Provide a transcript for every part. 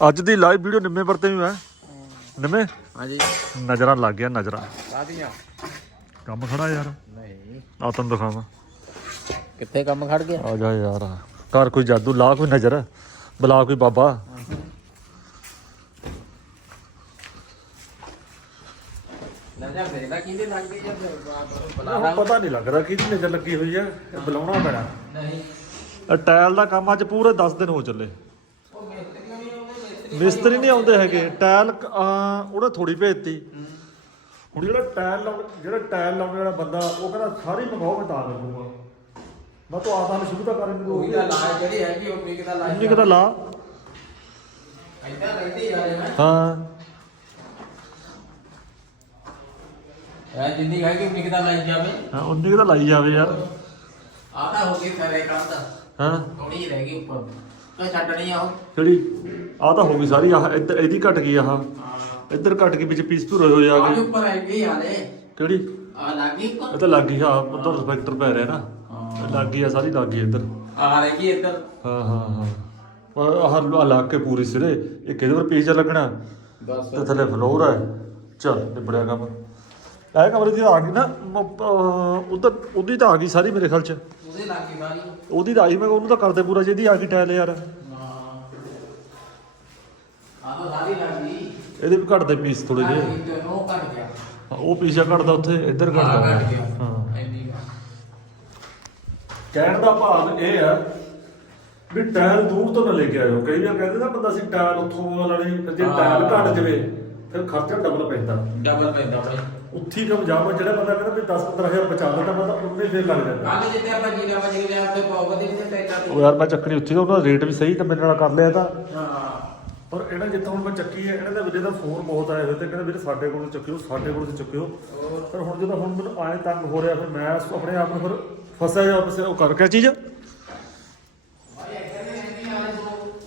ਅੱਜ ਦੀ live video ਨਿੰਮੇ ਵਰਤੇ ਵੀ ਮੈਂ। ਨਿੰਮੇ? ਹਾਂਜੀ। ਨਜ਼ਰਾਂ ਲੱਗ ਗਿਆ ਨਜ਼ਰਾਂ। ਕਾਦੀਆਂ ਕੰਮ ਖੜਾ ਯਾਰ। ਨਹੀਂ। ਆ ਤੈਨੂੰ ਦਿਖਾਵਾਂ। ਕਿੱਥੇ ਕੰਮ ਖੜ ਗਿਆ? ਆ ਜਾ ਯਾਰ। ਘਰ ਕੋਈ ਜਾਦੂ ਲਾ ਕੋਈ ਨਜ਼ਰ। ਬੁਲਾ ਕੋਈ ਬਾਬਾ। ਨਜ਼ਰ ਦੇਖਦਾ ਕਿਹਦੇ ਲੱਗਦੀ ਜਾਂ ਹੁਣ ਪਤਾ ਨਹੀਂ ਲੱਗ ਰਿਹਾ ਕਿਹਦੀ ਨਜ਼ਰ ਲੱਗੀ ਹੋਈ ਹੈ ਬੁਲਾਉਣਾ ਪੈਣਾ। ਨਹੀਂ। ਟਾਇਲ ਦਾ ਕੰਮ ਅੱਜ ਪੂਰੇ 10 ਦਿਨ ਹੋ ਚੱਲੇ ਉਹ ਮਿਸਤਰੀਆਂ ਵੀ ਆਉਂਦੇ ਮਿਸਤਰੀ ਨਹੀਂ ਆਉਂਦੇ ਹੈਗੇ ਟਾਇਲ ਉਹਨੇ ਥੋੜੀ ਭੇਜਤੀ। ਹੁਣ ਜਿਹੜਾ ਟਾਇਲ ਲਾਉਣ ਜਿਹੜਾ ਟਾਇਲ ਲਾਉਣ ਵਾਲਾ ਬੰਦਾ ਉਹ ਕਹਿੰਦਾ ਸਾਰੀ ਮੰਗਾਓ ਮੈਂ ਤਾਂ ਲੱਗੂਗਾ ਮੈਂ ਤਾਂ ਆਸਾਨ ਸ਼ੁਰੂ ਤਾਂ ਕਰਨ ਨੂੰ ਉਹੀ ਦਾ ਲਾਜ ਜਿਹੜੀ ਹੈਗੀ ਉਹ ਨਿਕ ਦਾ ਲਾਜ ਇੰਨੀ ਕਿਤਾ ਲਾ। ਐਦਾਂ ਰਹਿੰਦੀ ਯਾਰ ਇਹ ਹਾਂ। ਇਹ ਜਿੰਨੀ ਹੈਗੀ ਨਿਕ ਦਾ ਲਾਜ ਜਾਵੇ। ਹਾਂ ਉਨੀ ਕਿਤਾ ਲਾਈ ਜਾਵੇ ਯਾਰ। ਆਦਾ ਹੋ ਗਈ ਸਾਰੇ ਕੰਮ ਦਾ ਹਾਂ। ਥੋੜੀ ਜਿਹੀ ਰਹਿ ਗਈ ਉੱਪਰ। ਕੋਈ ਛੱਡਣੀ ਆ ਉਹ ਜਿਹੜੀ ਆ ਤਾਂ ਹੋ ਗਈ ਸਾਰੀ ਆਹ ਇੱਧਰ ਇਹਦੀ ਘਟ ਗਈ ਆਹ। ਇੱਧਰ ਘਟ ਗਈ ਵਿੱਚ ਪੀਸ ਭੁਰੇ ਹੋਏ ਆ ਆਹ ਗਏ ਉੱਪਰ ਹੈਗੀ ਕਿਹੜੀ? ਆ ਲੱਗੀ ਇਹ ਤਾਂ ਲੱਗ ਗਈ ਹਾਂ ਉਧਰ ਰਿਸਪੈਕਟਰ ਪੈ ਰਿਹਾ ਨਾ। ਲੱਗ ਗਈ ਆ ਸਾਰੀ ਲੱਗ ਗਈ ਇੱਧਰ। ਆ ਰਹੀ ਇੱਧਰ। ਹਾਂ ਹਾਂ ਹਾਂ। ਪਰ ਆਹ ਲਾ ਲਾ ਕੇ ਪੂਰੀ ਸਿਰੇ। ਇਹ ਕਿਹਦੇ ਪਰ ਪੀਸ ਲੱਗਣਾ? ਬਸ ਤੇ ਥੱਲੇ ਫਲੋਰ ਹੈ ਚੱਲ ਨਿਬੜਿਆ ਕੰਮ। ਇਹ ਕਮਰੇ ਦੀ ਆ ਗਈ ਨਾ ਉਧਰ ਉਹਦੀ ਤਾਂ ਆ ਗਈ ਸਾਰੀ ਮੇਰੇ ਖਿਆਲ ਚ। ਉਹਦੇ ਲੱਗੀ ਸਾਰੀ ਉਹਦੀ ਤਾਂ ਮੈਂ ਉਹਨੂੰ ਤਾਂ ਕਰਦੇ ਪੂਰਾ ਜਿਹਦੀ ਆ ਗਈ ਟਾਇਲ ਯਾਰ। ਹਾਂ। ਆ ਤਾਂ ਸਾਰੀ ਲੱਗੀ ਇਹਦੇ ਵੀ ਘਟਦੇ ਪੀਸ ਥੋੜੇ ਜਿਹੇ। ਉਹ ਕੱਟ ਗਿਆ। ਹਾਂ, ਉਹ ਪੀਸ ਜਿਹਾ ਘਟਦਾ ਉੱਥੇ ਇੱਧਰ ਘਟਦਾ। ਗਿਆ। ਹਾਂ। ਕਹਿਣ ਦਾ ਭਾਵ ਇਹ ਆ ਵੀ ਟਾਇਲ ਦੂਰ ਤੋਂ ਨਾ ਲੈ ਕੇ ਆਇਓ। ਕਈ ਵਾਰ ਕਹਿੰਦੇ ਨਾ ਬੰਦਾ ਸੀ ਟਾਇਲ ਉੱਥੋਂ ਲੈਣੀ ਜੇ। ਟਾਇਲ ਘਟ ਜਵੇ ਫਿਰ ਖਰਚਾ ਡਬਲ ਪੈਂਦਾ। ਡਬਲ ਪੈਂਦਾ ਬੜੇ ਉੱਥੀ ਕੰਮ ਜਾਵਾ ਜਿਹੜਾ ਬੰਦਾ ਕਹਿੰਦਾ ਵੀ 10 15000 ਬਚਾ ਲੈਂਦਾ ਬੰਦਾ ਉਹਨੇ ਫੇਰ ਲੱਗ ਜਾਂਦਾ ਕੱਲ ਜਿੱਤੇ ਆਪਾਂ ਜੀਰਾ ਵਜ ਗਿਆ ਤੇ ਪੌਗ ਦੇ ਤੇ ਟੈਲਾ ਉਹ ਯਾਰ ਮੈਂ ਚੱਕਣੀ ਉੱਥੇ ਤਾਂ ਉਹਨਾਂ ਦਾ ਰੇਟ ਵੀ ਸਹੀ ਤਾਂ ਮੇਰੇ ਨਾਲ ਕਰ ਲਿਆ ਤਾਂ। ਹਾਂ। ਪਰ ਇਹਨਾਂ ਜਿੱਥੋਂ ਹੁਣ ਮੈਂ ਚੱਕੀ ਹੈ ਇਹਨਾਂ ਦੇ ਵੀਰੇ ਦਾ ਫੋਨ ਬਹੁਤ ਆਏ ਹੋਏ ਤੇ ਕਹਿੰਦੇ ਵੀਰੇ ਸਾਡੇ ਕੋਲੋਂ ਚੱਕਿਓ ਸਾਡੇ ਕੋਲੋਂ ਚੱਕਿਓ। ਪਰ ਹੁਣ ਜਦੋਂ ਹੁਣ ਮੈਨੂੰ ਆਏ ਤੰਗ ਹੋ ਰਿਹਾ ਫਿਰ ਮੈਂ ਆਪਣੇ ਆਪ ਨੂੰ ਫਿਰ ਫਸਿਆ ਜਾ ਫਸਿਆ ਉਹ ਕਰ ਕੇ ਚੀਜ਼?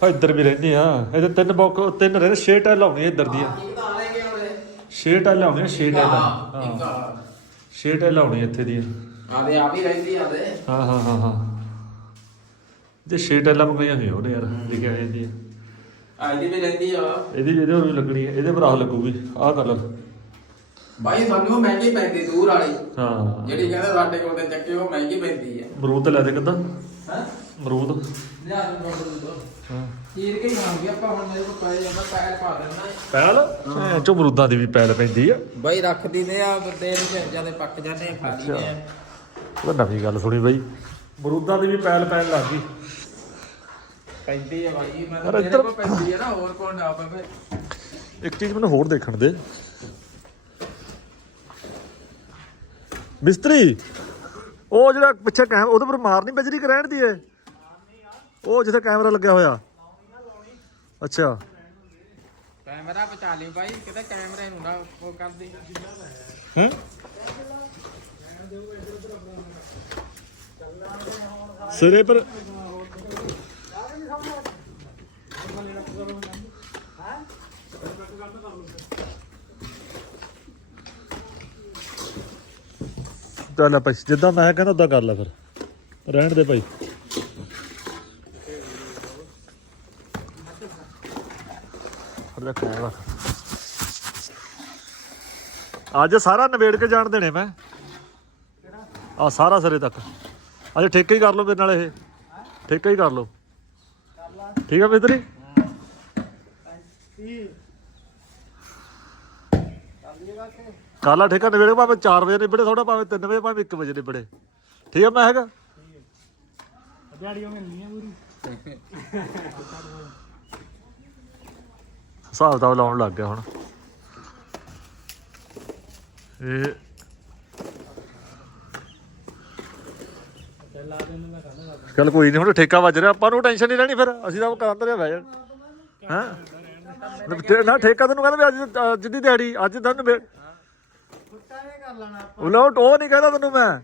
ਹਾਂ ਇੱਧਰ ਵੀ ਰਹਿੰਦੇ ਆ ਇਹਦੇ ਤਿੰਨ ਬੌਕ ਤਿੰਨ ਰਹਿੰਦੇ ਛੇ ਟਾਇਲ ਲਾਉਣੀ ਇੱਧਰ ਦੀਆਂ ਇੱਕ ਤਾਂ ਆ ਰਹੇ ਉਹਦੇ ਛੇ ਟਾਇਲ ਲਾਉਣੀਆਂ ਛੇ ਟਾਇਲ ਹਾਂ। ਛੇ ਟਾਇਲ ਲਾਉਣੀ ਇੱਥੇ ਦੀਆਂ। ਆਦੇ ਆ ਵੀ ਰਹਿੰਦੀ ਆਦੇ ਹਾਂ ਹਾਂ ਹਾਂ ਹਾਂ। ਜੇ ਛੇ ਟਾਇਲਾਂ ਮੰਗਾਈਆਂ ਹੋਈਆਂ ਉਹਨੇ ਯਾਰ ਲਿਖਿਆ ਹੋਇਆ ਜੀ ਆ ਇਹਦੀ ਵੀ ਰਹਿੰਦੀ ਆ। ਇਹਦੀ ਇਹਦੇ ਹੋਰ ਵੀ ਲੱਗਣੀ ਹੈ ਇਹਦੇ ਪਰ ਆਹ ਲੱਗੂਗੀ ਆਹ ਕਲਰ ਭਾਈ ਸਾਨੂੰ ਉਹ ਮਹਿੰਗੀ ਪੈਂਦੀ ਦੂਰ ਵਾਲੀ। ਹਾਂ। ਜਿਹੜੀ ਕਹਿੰਦੇ ਸਾਡੇ ਕੋਲ ਤੇ ਚੱਕੇ ਉਹ ਮਹਿੰਗੀ ਪੈਂਦੀ ਹੈ ਅਮਰੂਦ ਤੇ ਲੈ ਦੇ ਕਿੱਦਾਂ? ਹਾਂ? ਅਮਰੂਦ। ਲਿਆ ਦੋ ਹਾਂ। ਚੀਰ ਕੇ ਹੀ ਖਾਵਾਂਗੇ ਆਪਾਂ ਹੁਣ ਮੇਰੇ ਕੋਲ ਪਏ ਜਾਂਦਾ ਪੈਰ ਪਾ ਦੇਣਾ ਪੈਲ? ਐ ਚੋ ਅਮਰੂਦਾਂ ਦੀ ਵੀ ਪੈਲ ਪੈਂਦੀ ਆ। ਬਾਈ ਰੱਖ ਦਿੰਦੇ ਆ ਬੰਦੇ ਨੂੰ ਫਿਰ ਜਾਂਦੇ ਪੱਕ ਜਾਂਦੇ ਆ ਖਾ ਲਈਦੇ ਆ। ਉਹ ਤਾਂ ਨਵੀਂ ਗੱਲ ਸੁਣੀ ਬਈ। ਅਮਰੂਦਾਂ ਦੀ ਵੀ ਪੈਲ ਪੈਣ ਲੱਗ ਗਈ। ਪੈਂਦੀ ਆ ਬਾਈ ਮੈਂ ਪਰ ਤਾਂ ਮੇਰੇ ਇੱਧਰ- ਕੋਲ ਪੈਂਦੀ ਆ ਨਾ ਹੋਰ ਕੋਲ ਨਾ ਪਵੇ ਇੱਕ ਚੀਜ਼ ਮੈਨੂੰ ਹੋਰ ਦੇਖਣ ਦੇ। ਮਿਸਤਰੀ ਉਹ ਜਿਹੜਾ ਪਿੱਛੇ ਕੈਮ ਉਹਦੇ ਪਰ ਮਾਰ ਨਹੀਂ ਬਜਰੀ ਕਰੈਣ ਦੀ ਏ ਉਹ ਜਿੱਥੇ ਕੈਮਰਾ ਲੱਗਿਆ ਹੋਇਆ। ਅੱਛਾ। ਕੈਮਰਾ ਬਚਾ ਲਈ ਬਾਈ ਕਿਤੇ ਕੈਮਰੇ ਨੂੰ ਨਾ ਉਹ ਕਰਦੀ ਹੂੰ? ਸਿਰੇ ਪਰ ਚੱਲ ਭਾਈ ਜਿੱਦਾਂ ਮੈਂ ਕਹਿੰਦਾ ਉਦਾਂ ਕਰ ਲੈ ਫਿਰ। ਰਹਿਣ ਦੇ ਭਾਈ। ਫੜ ਲੈ ਕੈਮਰਾ ਅੱਜ ਸਾਰਾ ਨਵੇੜ ਕੇ ਜਾਣ ਦੇਣੇ ਮੈਂ। ਆ ਸਾਰਾ ਸਿਰੇ ਤੱਕ। ਅੱਜ ਠੇਕਾ ਹੀ ਕਰ ਲਓ ਮੇਰੇ ਨਾਲ ਇਹ। ਠੇਕਾ ਹੀ ਕਰ ਲਓ। ਠੀਕ ਆ ਮਿੱਤਰੀ ਕਾਲਾ ਠੇਕਾ ਨਵੇੜੇ ਭਾਵੇਂ 4 ਵਜੇ ਨਿਬੜੇ ਥੋੜਾ ਭਾਵੇਂ 3 ਵਜੇ ਭਾਵੇਂ 1 ਵਜੇ ਨਿਬੜੇ। ਠੀਕ ਆ ਮੈਂ ਹੈਗਾ? ਦਿਹਾੜੀਆਂ ਮਿਲਣੀਆਂ ਪੂਰੀ। ਹਿਸਾਬ ਕਿਤਾਬ ਲਾਉਣ ਲੱਗ ਗਿਆ ਹੁਣ। ਇਹ ਚੱਲ ਕੋਈ ਨਹੀਂ, ਹੁਣ ਠੇਕਾ ਵੱਜ ਰਿਹਾ। ਆਪਾਂ ਨੂੰ ਟੈਨਸ਼ਨ ਨਹੀਂ ਰਹਿਣੀ ਫਿਰ। ਅਸੀਂ ਤਾਂ ਕਰਾਂਦੇ ਰਿਹਾ ਬਹਿ ਜਾਣ। ਹਾਂ? ਨਾ ਠੇਕਾ ਤੈਨੂੰ ਕਹਿੰਦਾ ਵੀ ਅੱਜ ਅੱਜ ਦੀ ਦਿਹਾੜੀ, ਅੱਜ ਤੈਨੂੰ ਵੇ ਉਹ ਲੋ ਉਹ ਨਹੀਂ ਕਹਿੰਦਾ ਤੈਨੂੰ ਮੈਂ।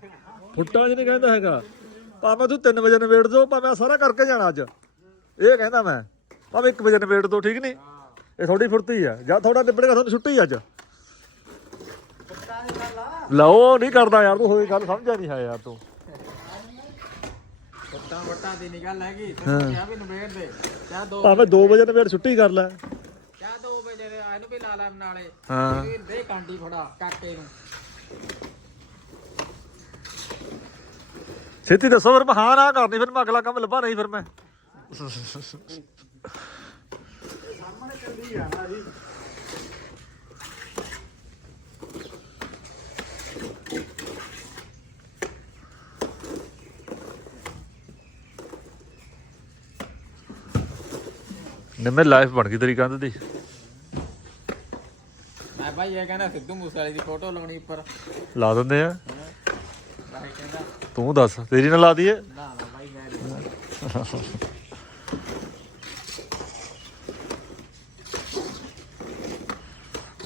ਫੁੱਟਾਂ 'ਚ ਨਹੀਂ ਕਹਿੰਦਾ ਹੈਗਾ। ਭਾਵੇਂ ਤੂੰ 3 ਵਜੇ ਨਵੇੜ ਦੋ, ਭਾਵੇਂ ਸਾਰਾ ਕਰਕੇ ਜਾਣਾ ਅੱਜ। ਇਹ ਕਹਿੰਦਾ ਮੈਂ। ਭਾਵੇਂ 1 ਵਜੇ ਨਵੇੜ ਦੋ, ਠੀਕ ਨਹੀਂ? ਇਹ ਥੋੜੀ ਫੁਰਤੀ ਆ। ਜਾਂ ਥੋੜਾ ਨਿਬੜੇਗਾ ਤੁਹਾਨੂੰ ਛੁੱਟੀ ਅੱਜ। ਲਓ ਨਹੀਂ ਕਰਦਾ। ਯਾਰ ਤੂੰ ਹੋਈ ਗੱਲ ਸਮਝਿਆ ਨਹੀਂ ਹੈ ਯਾਰ ਤੂੰ। ਵੱਟਾਂ ਵੱਟਾਂ ਦੀ ਨਿਗਾਹ ਲੈ ਗਈ ਤੂੰ ਕਿਹਾ ਵੀ ਨਵੇੜ ਦੇ। ਚਾਹ ਦੋ ਭਾਵੇਂ 2 ਵਜੇ ਨਵੇੜ ਛੁੱਟੀ ਕਰ ਲੈ। ਚਾਹ ਦੋ ਵਜੇ ਦੇ ਇਹਨੂੰ ਵੀ ਲਾ ਲੈ ਨਾਲੇ। ਹਾਂ। ਦੇ ਕਾਂਡੀ ਫੜਾ ਕਾਕੇ ਨੂੰ। ਛੇਤੀ ਦੱਸੋ ਫਿਰ ਮੈਂ ਹਾਂ ਨਾ ਕਰਨੀ ਫਿਰ ਮੈਂ ਅਗਲਾ ਕੰਮ ਲੱਭਾ ਨਹੀਂ ਫਿਰ ਮੈਂ। ਨਿੰਮੇ ਲਾਈਫ ਬਣ ਗਈ ਤੇਰੀ ਕੰਧ ਦੀ। ਮੈਂ ਭਾਈ ਇਹ ਕਹਿੰਦਾ ਸਿੱਧੂ ਮੂਸੇਵਾਲੇ ਦੀ ਫੋਟੋ ਲਾਉਣੀ ਉੱਪਰ। ਲਾ ਦਿੰਦੇ ਆ। ਭਾਈ ਕਹਿੰਦਾ ਤੂੰ ਦੱਸ ਤੇਰੀ ਨਾਲ ਲਾ ਦਈਏ? ਨਾ ਨਾ ਭਾਈ ਮੈਂ।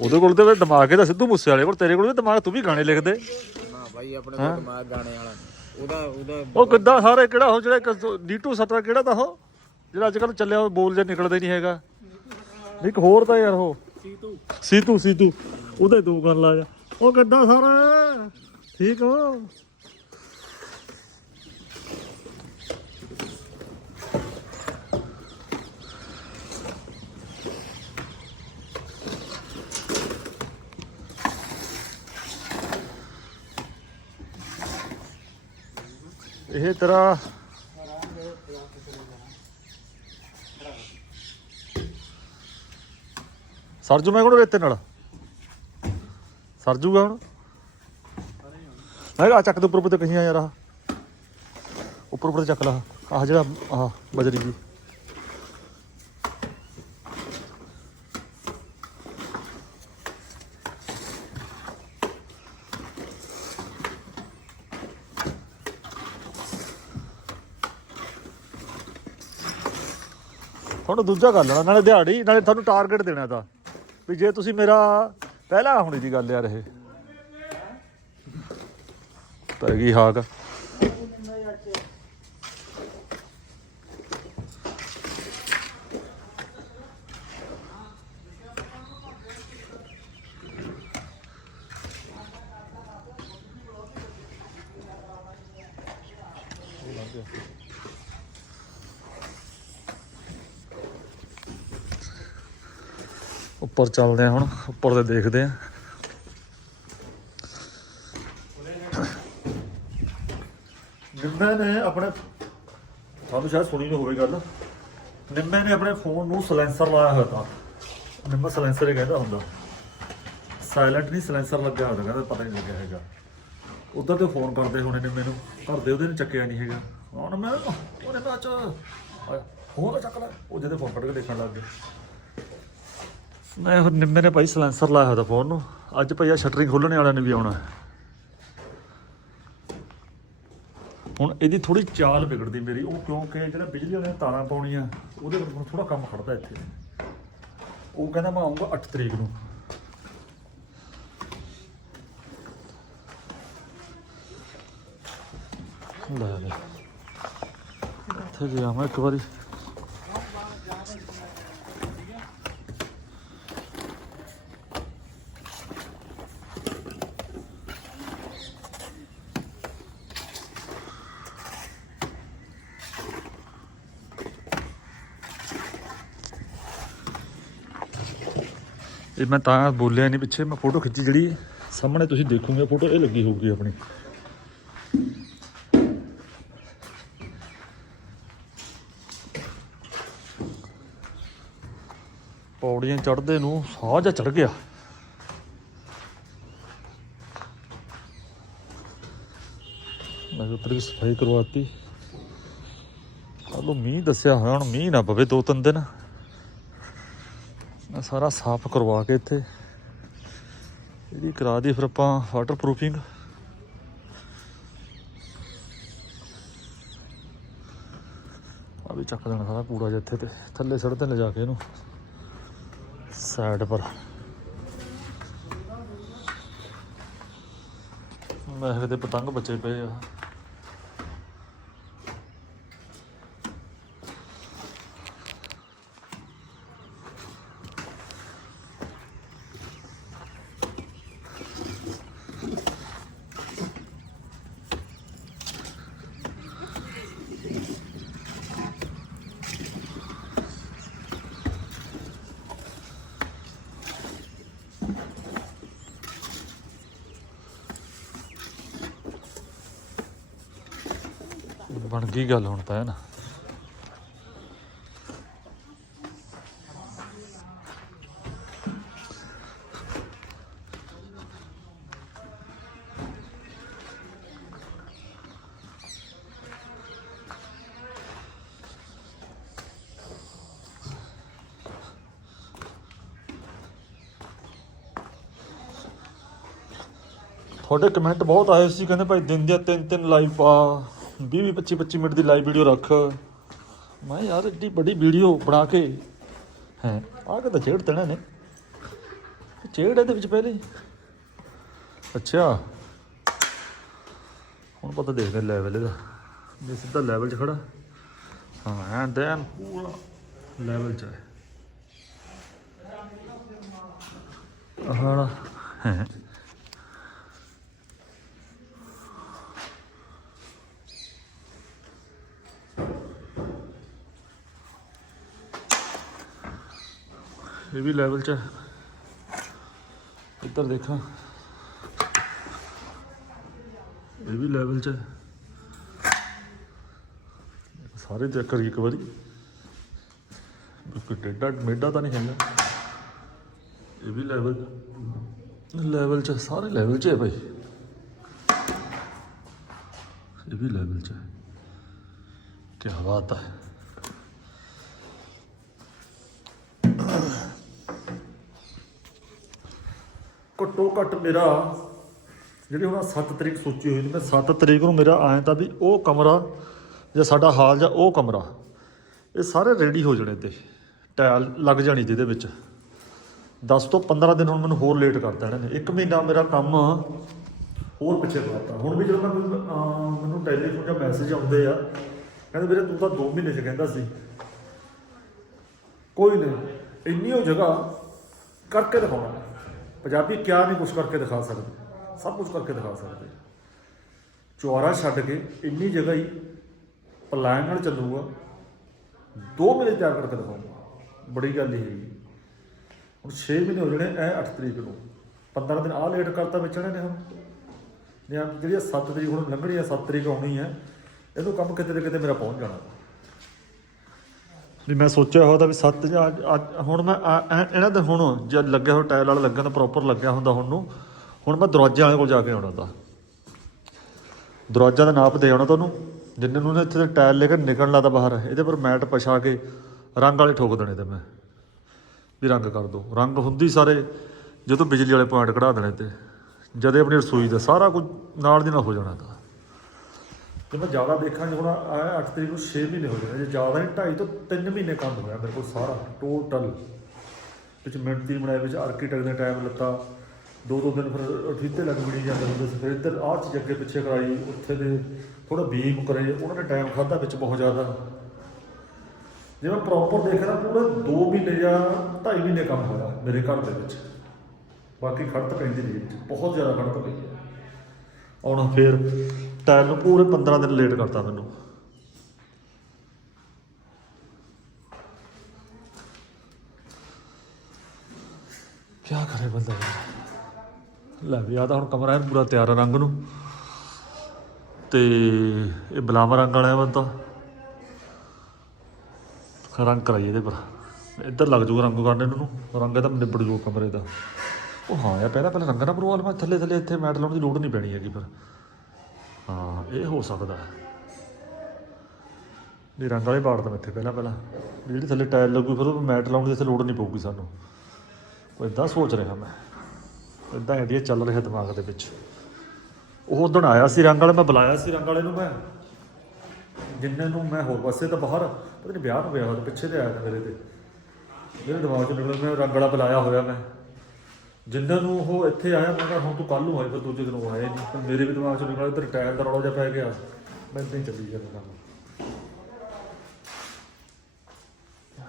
ਉਹਦੇ ਕੋਲ ਤੇ ਫਿਰ ਦਿਮਾਗ ਇਹਦਾ ਸਿੱਧੂ ਮੂਸੇ ਵਾਲੇ ਕੋਲ ਤੇਰੇ ਕੋਲ ਵੀ ਦਿਮਾਗ ਤੂੰ ਵੀ ਗਾਣੇ ਲਿਖਦੇ। ਨਾ ਭਾਈ ਆਪਣੇ ਕੋਲ ਦਿਮਾਗ ਗਾਣੇ ਵਾਲਾ ਉਹਦਾ ਉਹਦਾ ਉਹ ਕਿੱਦਾਂ ਸਾਰੇ ਕਿਹੜਾ ਉਹ ਜਿਹੜਾ ਡੀਟੂ ਸਤਰਾ ਕਿਹੜਾ ਤਾਂ ਉਹ? ਜਿਹੜਾ ਅੱਜ ਕੱਲ ਚੱਲਿਆ ਉਹ ਬੋਲ ਜੇ ਨਿਕਲਦਾ ਹੀ ਨਹੀਂ ਹੈਗਾ। ਇੱਕ ਹੋਰ ਤਾਂ ਯਾਰ ਉਹ। ਸੀਤੂ। ਸੀਤੂ ਸੀਤੂ। ਉਹਦੇ ਦੋ ਗਾਣ ਲਾ ਜਾ। ਉਹ ਕਿੱਦਾਂ ਸਾਰਾ? ਠੀਕ ਹੋ? ਇਹ ਤੇਰਾ ਸਰਜੂ ਮੈਂ ਕੋਲ ਰੇਤੇ ਨਾਲ? ਸਰਜੂਗਾ ਹੁਣ ਮੈਂ ਆ ਚੱਕ ਦੇ ਉੱਪਰ ਉੱਪਰ ਤੇ ਕਹੀਆਂ ਯਾਰ ਆਹ। ਉੱਪਰ ਉੱਪਰ ਚੱਕ ਲਾ। ਆਹ ਜਿਹੜਾ ਆਹ ਬਜਰੀ ਜੀ। ਤੁਹਾਨੂੰ ਦੂਜਾ ਕਰ ਲੈਣਾ ਨਾਲੇ ਦਿਹਾੜੀ, ਨਾਲੇ ਤੁਹਾਨੂੰ ਟਾਰਗੇਟ ਦੇਣਾ ਤਾਂ। ਵੀ ਜੇ ਤੁਸੀਂ ਮੇਰਾ ਪਹਿਲਾ ਹੋਣੀ ਦੀ ਗੱਲ ਯਾਰ ਇਹ। ਪੈ ਗਈ ਹਾਕ। ਉੱਪਰ ਚੱਲਦੇ ਆ ਹੁਣ, ਉੱਪਰ ਤੇ ਦੇਖਦੇ ਆ ਨਿੰਮੇ ਨੇ ਆਪਣੇ, ਤੁਹਾਨੂੰ ਸ਼ਾਇਦ ਸੁਣੀ ਨਹੀਂ ਹੋਵੇ ਗੱਲ। ਨਿੰਮੇ ਨੇ ਆਪਣੇ ਫੋਨ ਨੂੰ ਸਲੈਂਸਰ ਲਾਇਆ ਹੋਇਆ ਤਾਂ। ਨਿੰਮਾ ਸਲੈਂਸਰ ਹੀ ਕਹਿੰਦਾ ਹੁੰਦਾ। ਸਾਇਲੈਂਟ ਨਹੀਂ ਸਲੈਂਸਰ ਲੱਗਿਆ ਹੁੰਦਾ ਕਹਿੰਦਾ, ਪਤਾ ਨਹੀਂ ਲੱਗਿਆ ਹੈਗਾ। ਉਧਰ ਤੇ ਫੋਨ ਕਰਦੇ ਹੋਣੇ ਨੇ ਮੈਨੂੰ ਘਰ ਦੇ ਉਹਦੇ ਨੇ ਚੱਕਿਆ ਨਹੀਂ ਹੈਗਾ। ਹੁਣ ਮੈਂ ਉਹਨੇ ਬਾਅਦ ਚ ਫੋਨ ਚੱਕ ਲੈ। ਉਹ ਜਿਹਦੇ ਫੋਨ ਕੱਢ ਕੇ ਦੇਖਣ ਲੱਗ ਗਿਆ ਮੈਂ ਫਿਰ ਨਿੰਮੇ ਨੇ ਭਾਈ ਸਲੈਂਸਰ ਲਾਇਆ ਹੋਇਆ ਫੋਨ ਨੂੰ। ਅੱਜ ਭਈਆ ਸ਼ਟਰਿੰਗ ਖੋਲਣੇ ਵਾਲਿਆਂ ਨੇ ਵੀ ਆਉਣਾ। ਹੁਣ ਇਹਦੀ ਥੋੜੀ ਚਾਲ ਵਿਗੜਦੀ ਮੇਰੀ। ਉਹ ਕਿਉਂਕਿ ਜਿਹੜਾ ਬਿਜਲੀ ਵਾਲੀਆਂ ਤਾਰਾਂ ਪਾਉਣੀਆਂ, ਉਹਦੇ ਪਰ ਥੋੜਾ ਕੰਮ ਖੜਦਾ ਇੱਥੇ। ਉਹ ਕਹਿੰਦਾ ਮੈਂ ਆਉਂਗਾ 8 ਤਰੀਕ ਨੂੰ। ਲੈ ਲੈ। ਇੱਥੇ ਗਿਆ ਮੈਂ ਇੱਕ ਵਾਰੀ। ਇਹ ਮੈਂ ਤਾਂ ਬੋਲਿਆ ਨਹੀਂ ਪਿੱਛੇ, ਮੈਂ ਫੋਟੋ ਖਿੱਚੀ ਜਿਹੜੀ, ਸਾਹਮਣੇ ਤੁਸੀਂ ਦੇਖੋਗੇ ਫੋਟੋ ਇਹ ਲੱਗੀ ਹੋਊਗੀ ਆਪਣੀ। ਪੌੜੀਆਂ ਚੜ੍ਹਦੇ ਨੂੰ ਸਾਹ ਜਿਹਾ ਚੜ ਗਿਆ। ਮੈਂ ਉੱਤਰ ਦੀ ਸਫ਼ਾਈ ਕਰਵਾਤੀ। ਕੱਲ੍ਹ ਮੀਂਹ ਦੱਸਿਆ ਹੋਇਆ, ਹੁਣ ਮੀਂਹ ਨਾ ਪਵੇ ਦੋ ਤਿੰਨ ਦਿਨ। ਮੈਂ ਸਾਰਾ ਸਾਫ਼ ਕਰਵਾ ਕੇ ਇੱਥੇ। ਇਹਦੀ ਕਰਾ ਦੀ ਫਿਰ ਆਪਾਂ ਵਾਟਰ ਪ੍ਰੂਫਿੰਗ ਆ ਵੀ ਚੱਕ ਦੇਣਾ ਸਾਰਾ ਕੂੜਾ ਜਿੱਥੇ ਤੇ, ਥੱਲੇ ਸੜਕ ਤੇ ਲਿਜਾ ਕੇ ਇਹਨੂੰ ਸਾਈਡ ਪਰ। ਮੈਂ ਦੇ ਪਤੰਗ ਬੱਚੇ ਪਏ ਆ। ਬਣ ਗਈ ਗੱਲ ਹੁਣ ਤਾਂ, ਹੈ ਨਾ। ਤੁਹਾਡੇ ਕਮੈਂਟ ਬਹੁਤ ਆਏ ਸੀ, ਕਹਿੰਦੇ ਭਾਈ ਦਿਨ ਦੀਆਂ ਤਿੰਨ ਤਿੰਨ ਲਾਈਵ ਪਾ 20 20 25 25 ਮਿੰਟ ਦੀ ਲਾਈਵ ਵੀਡੀਓ ਰੱਖ। ਮੈਂ ਯਾਰ ਏਡੀ ਵੱਡੀ ਵੀਡੀਓ ਬਣਾ ਕੇ ਹੈ ਕੇ ਤਾਂ ਛੇੜ ਦੇਣਾ ਨੇ ਛੇੜ ਇਹਦੇ ਵਿੱਚ ਪਹਿਲੇ। ਅੱਛਾ। ਹੁਣ ਪਤਾ ਦੇਖਦੇ ਲੈਵਲ ਇਹਦਾ। ਜੇ ਸਿੱਧਾ ਲੈਵਲ 'ਚ ਖੜਾ। ਹਾਂ ਐਂਡ ਦੈਨ ਪੂਰਾ ਲੈਵਲ 'ਚ। ਹੈ ਆਹ ਹੈ। ਇਹ ਵੀ ਲੈਵਲ 'ਚ ਇੱਧਰ ਦੇਖਾਂ। ਇਹ ਵੀ ਲੈਵਲ 'ਚ ਹੈ। ਸਾਰੇ ਚੈੱਕ ਕਰੀ ਇੱਕ ਵਾਰੀ। ਕੋਈ ਟੇਡਾ ਮੇਡਾ ਤਾਂ ਨਹੀਂ ਹੈਗਾ। ਇਹ ਵੀ ਲੈਵਲ ਲੈਵਲ 'ਚ, ਸਾਰੇ ਲੈਵਲ 'ਚ ਹੈ ਭਾਈ। ਇਹ ਵੀ ਲੈਵਲ 'ਚ ਹੈ। ਕੀ ਬਾਤ ਹੈ। ਘੱਟੋ ਘੱਟ ਮੇਰਾ ਜਿਹੜੀ ਹੁਣ 7 ਤਰੀਕ ਸੋਚੀ ਹੋਈ ਸੀ, ਮੈਂ 7 ਤਰੀਕ ਨੂੰ ਮੇਰਾ ਆਇਆ ਤਾਂ ਵੀ ਉਹ ਕਮਰਾ ਜਾਂ ਸਾਡਾ ਹਾਲ ਜਾਂ ਉਹ ਕਮਰਾ, ਇਹ ਸਾਰੇ ਰੈਡੀ ਹੋ ਜਾਣੇ ਤੇ, ਟਾਇਲ ਲੱਗ ਜਾਣੀ ਜਿਹਦੇ ਵਿੱਚ। 10 ਤੋਂ 15 ਦਿਨ ਹੁਣ ਮੈਨੂੰ ਹੋਰ ਲੇਟ ਕਰਤਾ ਇਹਨਾਂ ਨੇ। ਇੱਕ ਮਹੀਨਾ ਮੇਰਾ ਕੰਮ ਹੋਰ ਪਿੱਛੇ ਕਰਤਾ ਹੁਣ ਵੀ ਜਦੋਂ ਮੈਂ ਮੈਨੂੰ ਟੈਲੀਫੋਨ ਜਾਂ ਮੈਸੇਜ ਆਉਂਦੇ ਆ, ਕਹਿੰਦੇ ਵੀਰੇ ਤੂੰ ਤਾਂ 2 ਮਹੀਨੇ ਚ ਕਹਿੰਦਾ ਸੀ। ਕੋਈ ਨਹੀਂ, ਇੰਨੀ ਉਹ ਜਗ੍ਹਾ ਕਰਕੇ ਦਿਖਾਉਣਾ। ਪੰਜਾਬੀ ਕਿਆ ਨਹੀਂ ਕੁਛ ਕਰਕੇ ਦਿਖਾ ਸਕਦੇ। ਸਭ ਕੁਝ ਕਰਕੇ ਦਿਖਾ ਸਕਦੇ। ਚੁਆਰਾ ਛੱਡ ਕੇ ਇੰਨੀ ਜਗ੍ਹਾ ਹੀ ਪਲਾਨ ਨਾਲ ਚੱਲੂਗਾ। 2 ਮਹੀਨੇ ਤਿਆਰ ਕਰਕੇ ਦਿਖਾਊਗਾ ਬੜੀ ਗੱਲ ਹੀ ਹੈਗੀ। ਹੁਣ 6 ਮਹੀਨੇ ਹੋ ਜਾਣੇ ਐ 8 ਤਰੀਕ ਨੂੰ। 15 ਦਿਨ ਆਹ ਲੇਟ ਕਰਤਾ ਵਿਚਣੇ ਨੇ ਹੁਣ। ਜਾਂ ਜਿਹੜੀ 7 ਤਰੀਕ ਹੁਣ ਲੰਘਣੀ ਆ 7 ਤਰੀਕ ਆਉਣੀ ਹੈ, ਇਹਨੂੰ ਕੰਮ ਕਿਤੇ ਨਾ ਕਿਤੇ ਮੇਰਾ ਪਹੁੰਚ ਜਾਣਾ। ਵੀ ਮੈਂ ਸੋਚਿਆ ਹੋਇਆ ਤਾਂ ਵੀ 7 ਜਾਂ ਅੱਜ- ਹੁਣ ਮੈਂ ਆ- ਇਹਨਾਂ ਦੇ ਹੁਣ ਜਦ ਲੱਗਿਆ ਹੋਇਆ ਟਾਇਲ ਵਾਲਾ ਲੱਗਿਆ ਤਾਂ ਪ੍ਰੋਪਰ ਲੱਗਿਆ ਹੁੰਦਾ ਹੁਣ ਨੂੰ, ਹੁਣ ਮੈਂ ਦਰਵਾਜ਼ੇ ਵਾਲੇ ਕੋਲ ਜਾ ਕੇ ਆਉਣਾ ਤਾਂ। ਦਰਵਾਜ਼ਾ ਦਾ ਨਾਪ ਦੇ ਆਉਣਾ ਤੁਹਾਨੂੰ ਜਿੰਨੇ ਨੂੰ ਨੇ ਇੱਥੇ ਦੇ ਟਾਇਲ ਲੈ ਕੇ ਨਿਕਲਣਾ ਤਾਂ ਬਾਹਰ, ਇਹਦੇ ਪਰ ਮੈਟ ਪਛਾ ਕੇ ਰੰਗ ਵਾਲੇ ਠੋਕ ਦੇਣੇ ਤੇ ਮੈਂ, ਵੀ ਰੰਗ ਕਰ ਦੋ। ਰੰਗ ਹੁੰਦੀ ਸਾਰੇ, ਜਦੋਂ ਬਿਜਲੀ ਵਾਲੇ ਪੁਆਇੰਟ ਕਢਾ ਦੇਣੇ ਤੇ, ਜਦੇ ਆਪਣੀ ਰਸੋਈ ਦਾ ਸਾਰਾ ਕੁਝ ਨਾਲ ਦੀ ਨਾਲ ਹੋ ਜਾਣਾ ਤਾਂ। ਜੇ ਮੈਂ ਜ਼ਿਆਦਾ ਦੇਖਾਂ ਜੇ ਹੁਣ ਆਇਆ 8 ਤਰੀਕ ਨੂੰ 6 ਮਹੀਨੇ ਹੋ ਜਾਣੇ ਜੇ ਜ਼ਿਆਦਾ ਨਹੀਂ 2.5 ਤੋਂ 3 ਮਹੀਨੇ ਕੰਮ ਹੋਇਆ ਮੇਰੇ ਕੋਲ ਸਾਰਾ ਟੋਟਲ ਵਿੱਚ ਮਿੰਟ ਦੀ ਬਣਾਏ ਵਿੱਚ ਆਰਕੀਟੈਕਟ ਨੇ ਟਾਈਮ ਲੱਤਾ। ਦੋ ਦੋ ਦਿਨ ਫਿਰ ਠੀਤੇ ਲੱਗ ਬਣੀ ਜਾਂਦੇ ਹੁੰਦੇ ਸੀ, ਫਿਰ ਇੱਧਰ ਆਹ ਚੀਜ਼ ਅੱਗੇ ਪਿੱਛੇ ਕਰਾਈ, ਉੱਥੇ ਦੇ ਥੋੜਾ ਬੀਮ ਕਰੇ ਉਹਨਾਂ ਨੇ ਟਾਈਮ ਖਾਦਾ ਵਿੱਚ ਬਹੁਤ ਜ਼ਿਆਦਾ। ਜੇ ਮੈਂ ਪ੍ਰੋਪਰ ਦੇਖਣਾ, ਪੂਰਾ 2 ਮਹੀਨੇ ਜਾਂ 2.5 ਮਹੀਨੇ ਕੰਮ ਹੋਇਆ ਮੇਰੇ ਘਰ ਦੇ ਵਿੱਚ। ਬਾਕੀ ਖੜਤ ਪੈਂਦੀ ਨਹੀਂ, ਬਹੁਤ ਜ਼ਿਆਦਾ ਖੜਤ ਪਈ ਹੈ। ਹੁਣ ਫਿਰ ਟਾਇਰ ਨੂੰ ਪੂਰੇ 15 ਦਿਨ ਲੇਟ ਕਰਤਾ ਮੈਨੂੰ। ਕੀ ਕਰੇ ਬੰਦਾ ਯਾਰ। ਲੈ ਵੀ ਆ ਤਾਂ ਹੁਣ ਕਮਰਾ ਐਨ ਪੂਰਾ ਤਿਆਰ ਆ ਰੰਗ ਨੂੰ। ਤੇ ਇਹ ਬਲਾਵਾ ਰੰਗ ਵਾਲਾ ਬੰਦਾ ਰੰਗ ਕਰਾਈਏ ਇਹਦੇ ਪਰ। ਇੱਧਰ ਲੱਗ ਜੂਗਾ ਰੰਗ ਕਰਨੇ ਇਹਨੂੰ ਰੰਗ ਇਹਦਾ ਨਿਬੜ ਜੂ ਕਮਰੇ ਦਾ। ਉਹ ਹਾਂ ਯਾਰ, ਪਹਿਲਾਂ ਪਹਿਲਾਂ ਰੰਗਾਂ ਨਾ ਭਰਵਾ ਲਵਾਂ ਥੱਲੇ ਥੱਲੇ ਇੱਥੇ ਮੈਟ ਲਾਉਣ ਦੀ ਲੋੜ ਨਹੀਂ ਪੈਣੀ ਹੈਗੀ ਫਿਰ। ਹਾਂ, ਇਹ ਹੋ ਸਕਦਾ ਹੈ। ਨਹੀਂ, ਰੰਗ ਵਾਲੇ ਬਾੜ ਤਾਂ ਇੱਥੇ ਪਹਿਲਾਂ ਪਹਿਲਾਂ। ਜਿਹੜੀ ਥੱਲੇ ਟਾਇਲ ਲੱਗੂ, ਫਿਰ ਉਹ ਮੈਟ ਲਾਉਣ ਦੀ ਇੱਥੇ ਲੋੜ ਨਹੀਂ ਪਊਗੀ ਸਾਨੂੰ। ਉਹ ਇਦਾਂ ਸੋਚ ਰਿਹਾ ਮੈਂ। ਇਦਾਂ ਆਈਡੀਆ ਚੱਲ ਰਿਹਾ ਦਿਮਾਗ ਦੇ ਵਿੱਚ। ਉਹ ਉਦੋਂ ਆਇਆ ਸੀ ਰੰਗ ਵਾਲੇ, ਮੈਂ ਬੁਲਾਇਆ ਸੀ ਰੰਗ ਵਾਲੇ ਨੂੰ ਮੈਂ। ਜਿੰਨੇ ਨੂੰ ਮੈਂ ਹੋਰ ਪਾਸੇ ਤਾਂ ਬਾਹਰ, ਪਤਾ ਨਹੀਂ ਵਿਆਹ ਨੂੰ ਗਿਆ ਪਿੱਛੇ ਤੇ ਆਇਆ ਮੇਰੇ ਤੇ। ਮੇਰੇ ਦਿਮਾਗ 'ਚ ਨਿਕਲ ਮੈਂ ਰੰਗ ਵਾਲਾ ਬੁਲਾਇਆ ਹੋਇਆ ਮੈਂ। ਜਿੰਨਾਂ ਨੂੰ ਉਹ ਇੱਥੇ ਆਇਆ ਮੈਂ ਕਿਹਾ ਹੁਣ ਤੂੰ ਕੱਲ ਨੂੰ ਆਏ ਫਿਰ ਦੂਜੇ ਦਿਨ ਉਹ ਆਏ ਨਹੀਂ। ਫਿਰ ਮੇਰੇ ਵੀ ਦਿਮਾਗ 'ਚ ਨਿਕਲਿਆ ਇੱਧਰ ਟਾਇਰ ਦਾ ਰੌਲਾ ਜਿਹਾ ਪੈ ਗਿਆ। ਮੈਂ ਇੱਦਾਂ ਹੀ ਚੱਲੀ ਜਾਂਦਾ ਕੰਮ। ਕਿਆ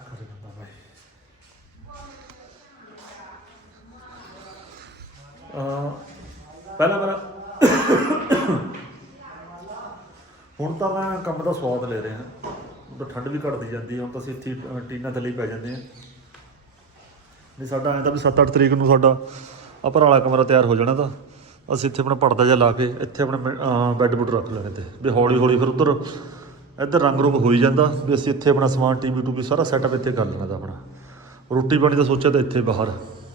ਪਹਿਲਾਂ ਮੇਰਾ ਹੁਣ ਤਾਂ ਮੈਂ ਕੰਮ ਦਾ ਸਵਾਦ ਲੈ ਰਿਹਾ। ਠੰਡ ਵੀ ਘਟਦੀ ਜਾਂਦੀ ਹੈ ਹੁਣ ਤਾਂ ਅਸੀਂ ਇੱਥੇ ਹੀ, ਟੀਨਾਂ ਥੱਲੇ ਪੈ ਜਾਂਦੇ ਹਾਂ। ਨਹੀਂ ਸਾਡਾ ਐਂ ਤਾਂ ਵੀ 7-8 ਤਰੀਕ ਨੂੰ ਸਾਡਾ ਆਪਰ ਵਾਲਾ ਕਮਰਾ ਤਿਆਰ ਹੋ ਜਾਣਾ ਤਾਂ ਅਸੀਂ ਇੱਥੇ ਆਪਣਾ ਪਰਦਾ ਜਿਹਾ ਲਾ ਕੇ ਇੱਥੇ ਆਪਣੇ ਬੈੱਡ ਬੁੱਡ ਰੱਖ ਲੈਣੇ ਤੇ ਵੀ ਹੌਲੀ ਹੌਲੀ ਫਿਰ ਉੱਧਰ, ਇੱਧਰ ਰੰਗ ਰੁੰਗ ਹੋਈ ਜਾਂਦਾ ਵੀ ਅਸੀਂ ਇੱਥੇ ਆਪਣਾ ਸਮਾਨ, ਟੀਵੀ ਟੂਵੀ ਸਾਰਾ ਸੈਟਅਪ ਇੱਥੇ ਕਰ ਲੈਣਾ ਤਾਂ ਆਪਣਾ। ਰੋਟੀ ਪਾਣੀ ਦਾ ਸੋਚਿਆ ਤਾਂ ਇੱਥੇ ਬਾਹਰ।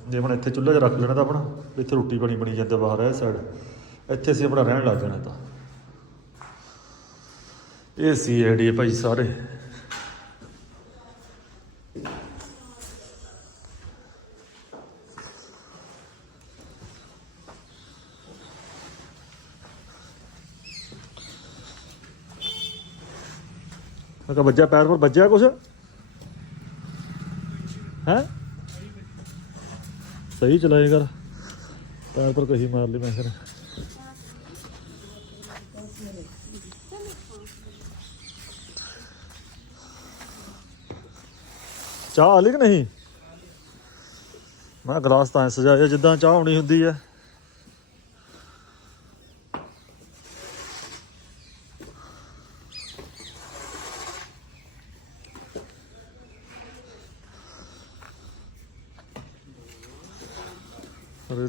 ਜੇ ਹੁਣ ਇੱਥੇ ਚੁੱਲ੍ਹਾ ਜਿਹਾ ਰੱਖ ਲੈਣਾ ਤਾਂ ਆਪਣਾ, ਵੀ ਇੱਥੇ ਰੋਟੀ ਪਾਣੀ ਬਣੀ ਜਾਂਦਾ ਬਾਹਰ ਇਹ ਸਾਈਡ ਇੱਥੇ ਅਸੀਂ ਆਪਣਾ ਰਹਿਣ ਲੱਗ ਜਾਣਾ ਤਾਂ। ਇਹ ਸੀ ਆਈਡੀਆ ਭਾਈ ਸਾਰੇ। ਮੈਂ ਕਿਹਾ ਵੱਜਿਆ ਪੈਰ ਪਰ ਵੱਜਿਆ ਕੁਛ? ਹੈ? ਸਹੀ ਚਲਾਏ ਕਰ। ਪੈਰ ਪਰ ਕਹੀ ਮਾਰ ਲਈ ਮੈਂ ਫਿਰ। ਚਾਹ ਆ ਕਿ ਨਹੀਂ? ਮੈਂ ਗਲਾਸ ਤਾਂ ਐਂ ਸਜਾਇਆ ਜਿੱਦਾਂ ਚਾਹ ਹੋਣੀ ਹੁੰਦੀ ਹੈ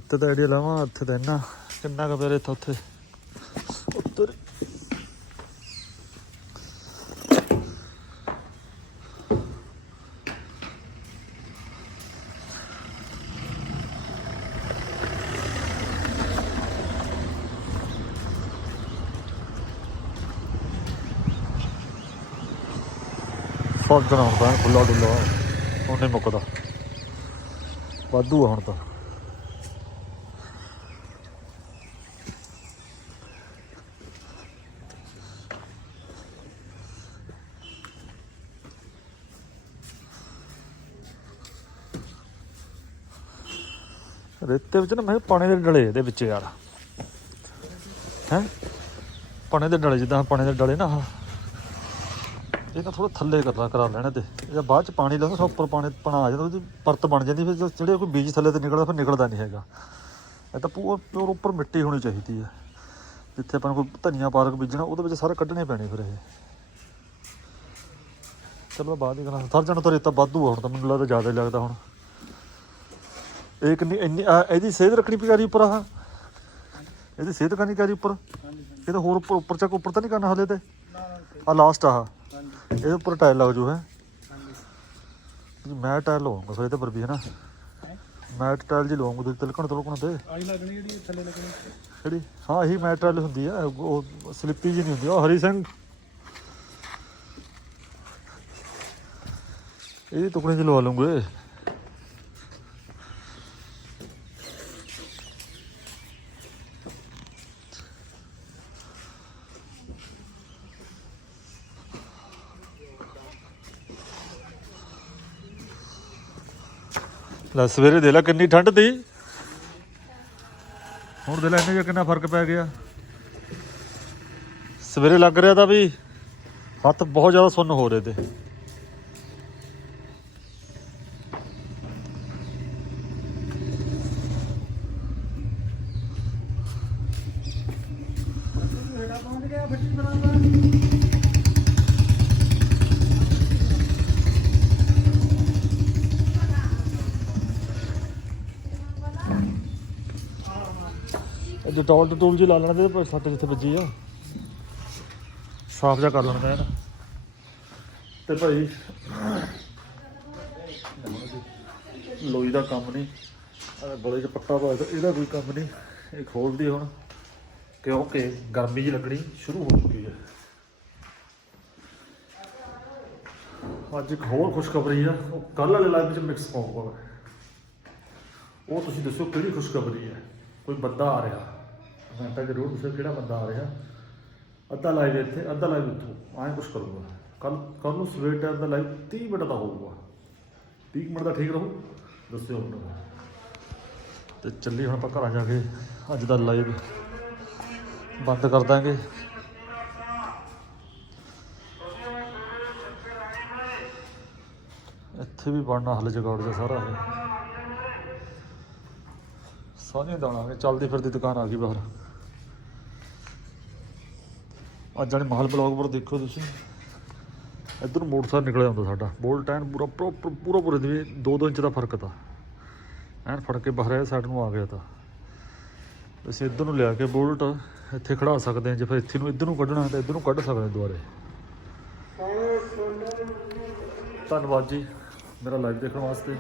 ਰੇਤੇ ਦਾ ਆਈਡੀਆ ਲਾਵਾਂ ਇੱਥੇ ਤਾਂ ਇੰਨਾ ਕਿੰਨਾ ਕੁ ਪਿਆ ਰੇਤਾ ਉੱਥੇ। ਉੱਤਰ। ਫੋਗਣਾ ਹੁੰਦਾ ਖੁੱਲਾ ਡੁੱਲਾ ਉਹਨੇ ਮੁੱਕਦਾ। ਵਾਧੂ ਆ ਹੁਣ ਤਾਂ। ਰੇਤੇ ਵਿੱਚ ਨਾ ਮੈਂ ਕਿਹਾ ਪਾਣੀ ਦੇ ਡਲੇ ਇਹਦੇ ਵਿੱਚ ਯਾਰ। ਹੈ? ਪਾਣੀ ਦੇ ਡਲੇ, ਜਿੱਦਾਂ ਪਾਣੀ ਦੇ ਡਲੇ ਨਾ ਆਹ। ਇਹ ਤਾਂ ਥੋੜਾ ਥੱਲੇ ਕਰਨਾ ਕਰਾ ਲੈਣੇ ਤੇ। ਇਹਦਾ ਬਾਅਦ ਚ ਪਾਣੀ ਲਾਉਂਦਾ ਉੱਪਰ ਪਾਣੀ ਪਣਾ ਆ ਜਾਂਦਾ, ਉਹਦੀ ਪਰਤ ਬਣ ਜਾਂਦੀ, ਫਿਰ ਜਿਹੜੇ ਕੋਈ ਬੀਜ ਥੱਲੇ ਤੇ ਨਿਕਲਦਾ, ਫਿਰ ਨਿਕਲਦਾ ਨਹੀਂ ਹੈਗਾ। ਇਹ ਤਾਂ ਪੂਰਾ ਪਿਓਰ ਉੱਪਰ ਮਿੱਟੀ ਹੋਣੀ ਚਾਹੀਦੀ ਹੈ। ਜਿੱਥੇ ਆਪਾਂ ਨੂੰ ਕੋਈ ਧਨੀਆ ਪਾਰਕ ਬੀਜਣਾ, ਉਹਦੇ ਵਿੱਚ ਸਾਰੇ ਕੱਢਣੇ ਪੈਣੇ ਫਿਰ ਇਹ। ਚਲੋ ਬਾਅਦ ਹੀ ਕਰਾਂ ਥਰ ਜਾਣਾ ਤਾਂ ਰੇਤਾ ਵਾਧੂ ਆ ਹੁਣ ਤਾਂ, ਮੈਨੂੰ ਲੱਗਦਾ ਜ਼ਿਆਦਾ ਹੀ ਲੱਗਦਾ ਹੁਣ। ਇਹ ਕਿੰਨੀ ਇੰਨੀ ਆਹ ਇਹਦੀ ਸੇਧ ਰੱਖਣੀ ਪਿਆਰੀ ਉੱਪਰ ਆਹ। ਇਹਦੀ ਸੇਧ ਕਰਨੀ ਪਿਆਰੀ ਉੱਪਰ। ਇਹ ਤਾਂ ਹੋਰ ਉੱਪਰ ਉੱਪਰ ਚੱਕ ਉੱਪਰ ਤਾਂ ਨਹੀਂ ਕਰਨਾ ਹਲੇ ਤੇ। ਆ ਲਾਸਟ ਆਹ। ਇਹਦੇ ਉੱਪਰ ਟਾਇਲ ਲੱਗ ਜੂ ਹੈ। ਮੈਂ ਟਾਇਲ ਲਵਾਉਂਗਾ ਸੋ ਇਹਦੇ ਪਰ ਵੀ ਹੈ ਨਾ ਮੈਟ ਟਾਇਲ ਜੀ ਲਵਾਉਂਗਾ ਤੇ ਤਿਲਕਣ ਤਿਲਕਣ ਤੇ। ਆਈ ਲੱਗਣੀ ਜਿਹੜੀ ਥੱਲੇ ਲੱਗਣੀ। ਜਿਹੜੀ ਹਾਂ ਇਹੀ ਮੈਟ ਟਾਇਲ ਹੁੰਦੀ ਆ ਉਹ ਸਲਿੱਪੀ ਜੀ ਨਹੀਂ ਹੁੰਦੀ ਉਹ ਹਰੀ ਸਿੰਘ। ਇਹਦੀ ਟੁਕੜੇ ਚ ਲਵਾ ਲੂੰਗੇ ਸਵੇਰੇ ਦੇ ਲੈ ਕਿੰਨੀ ਠੰਡ ਤੀ। ਹੁਣ ਦੇ ਲੈ ਇਹਨੇ ਕਿੰਨਾ ਫ਼ਰਕ ਪੈ ਗਿਆ। ਸਵੇਰੇ ਲੱਗ ਰਿਹਾ ਤਾਂ ਵੀ ਹੱਥ ਬਹੁਤ ਜ਼ਿਆਦਾ ਸੁੰਨ ਹੋ ਰਹੇ ਤੇ। ਡਟੋਲ ਡਟੋਲ ਜੀ ਲਾ ਲੈਣਾ ਤੇ ਸੱਟ ਜਿੱਥੇ ਵੱਜੀ ਆ। ਸਾਫ਼ ਜਿਹਾ ਕਰ ਲੈਣਾ ਇਹਦਾ। ਤੇ ਭਾਈ, ਲੋਈ ਦਾ ਕੰਮ ਨਹੀਂ। ਆਹ 'ਚ ਪੱਟਾ ਪਾਇਆ ਤਾਂ ਇਹਦਾ ਕੋਈ ਕੰਮ ਨਹੀਂ। ਇਹ ਖੋਲਦੀ ਹੁਣ ਕਿਉਂਕਿ ਗਰਮੀ ਜੀ ਲੱਗਣੀ ਸ਼ੁਰੂ ਹੋ ਚੁੱਕੀ ਹੈ। ਅੱਜ ਇੱਕ ਹੋਰ ਖੁਸ਼ਖਬਰੀ ਆ, ਉਹ ਕੱਲ ਵਾਲੇ ਲਾਈਵ ਵਿੱਚ ਮਿਕਸ ਪਾਊਗਾ ਉਹ ਤੁਸੀਂ ਦੱਸੋ ਕਿਹੜੀ ਖੁਸ਼ਖਬਰੀ ਹੈ? ਕੋਈ ਬੰਦਾ ਆ ਰਿਹਾ। ਮੈਂ ਤਾਂ ਜ਼ਰੂਰ ਦੱਸੋ ਕਿਹੜਾ ਬੰਦਾ ਆ ਰਿਹਾ, ਅੱਧਾ ਲਾਈਵ ਇੱਥੇ, ਅੱਧਾ ਲਾਈਵ ਉੱਥੋਂ, ਐਂ ਕੁਛ ਕਰੂਗਾ। ਕੱਲ ਕੱਲ ਨੂੰ ਸਵੇਰ ਟਾਈਮ ਦਾ ਲਾਈਵ 30 ਮਿੰਟ ਦਾ ਹੋਊਗਾ। 30 ਮਿੰਟ ਦਾ ਠੀਕ ਰਹੂ, ਦੱਸਿਓ ਮੈਨੂੰ ਤੇ ਚੱਲੀ ਹੁਣ ਆਪਾਂ ਘਰਾਂ ਜਾ ਕੇ, ਅੱਜ ਦਾ ਲਾਈਵ ਬੰਦ ਕਰ ਦਾਂਗੇ। ਇੱਥੇ ਵੀ ਬਣਨਾ ਹਲ ਜਗਾੜ ਦਾ ਸਾਰਾ ਇਹ। ਸਾਰੀਆਂ ਦਾਣਾਂਗੇ ਚੱਲਦੀ ਫਿਰਦੀ ਦੁਕਾਨ ਆ ਗਈ ਬਾਹਰ। ਅੱਜ ਜਾਨੀ ਮਹਲ ਬਲੌਗ ਪਰ ਦੇਖੋ ਤੁਸੀਂ। ਇਧਰ ਮੋਟਰਸਾਈਕਲ ਨਿਕਲਿਆ ਹੁੰਦਾ ਸਾਡਾ। ਬੋਲਟ ਐਨ ਪੂਰਾ ਪ੍ਰੋਪਰ ਪੂਰਾ ਪੂਰੇ ਦੇ 2-2 ਇੰਚ ਦਾ ਫ਼ਰਕ ਤਾਂ। ਐਨ ਫੜ ਕੇ ਬਾਹਰ ਆਇਆ ਸਾਡ ਨੂੰ ਆ ਗਿਆ ਤਾਂ। ਅਸੀਂ ਇੱਧਰ ਨੂੰ ਲਿਆ ਕੇ ਬੋਲਟ, ਇੱਥੇ ਖੜਾ ਸਕਦੇ ਹਾਂ ਜੇ ਫਿਰ ਇੱਥੇ ਨੂੰ ਇੱਧਰ ਨੂੰ ਕੱਢਣਾ ਤਾਂ ਇੱਧਰ ਨੂੰ ਕੱਢ ਸਕਦੇ ਹਾਂ ਦੁਬਾਰੇ। ਧੰਨਵਾਦ ਜੀ। ਮੇਰਾ ਲਾਈਵ ਦੇਖਣ ਵਾਸਤੇ।